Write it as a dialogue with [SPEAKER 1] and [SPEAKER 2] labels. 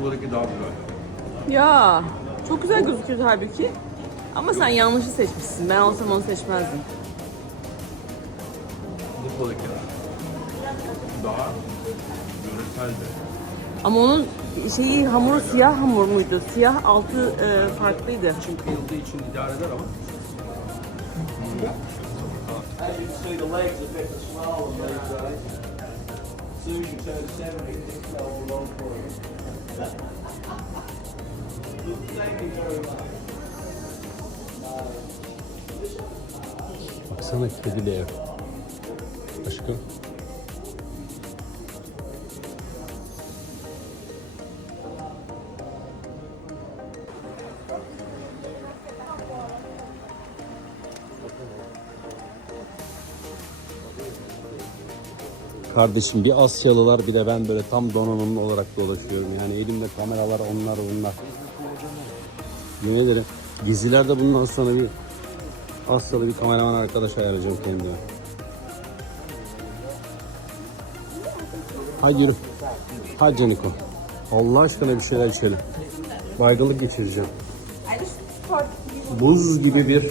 [SPEAKER 1] Buradaki daha güzel.
[SPEAKER 2] Ya çok güzel gözüküyor halbuki. Ama sen yanlışı seçmişsin. Ben olsam onu seçmezdim.
[SPEAKER 1] Buradaki daha yöresel de.
[SPEAKER 2] Ama onun şeyi hamuru siyah hamur muydu? Siyah altı e, farklıydı.
[SPEAKER 1] Için kıyıldığı için idare eder ama.
[SPEAKER 3] As
[SPEAKER 4] Baksana kedili ev. Aşkım. Kardeşim bir Asyalılar bir de ben böyle tam donanımlı olarak dolaşıyorum. Yani elimde kameralar onlar bunlar. Yemin ederim. Gezilerde bundan sonra bir Asyalı bir kameraman arkadaş ayarlayacağım kendime. Hadi yürü. Hadi Caniko. Allah aşkına bir şeyler içelim. Baygınlık geçireceğim. Buz gibi bir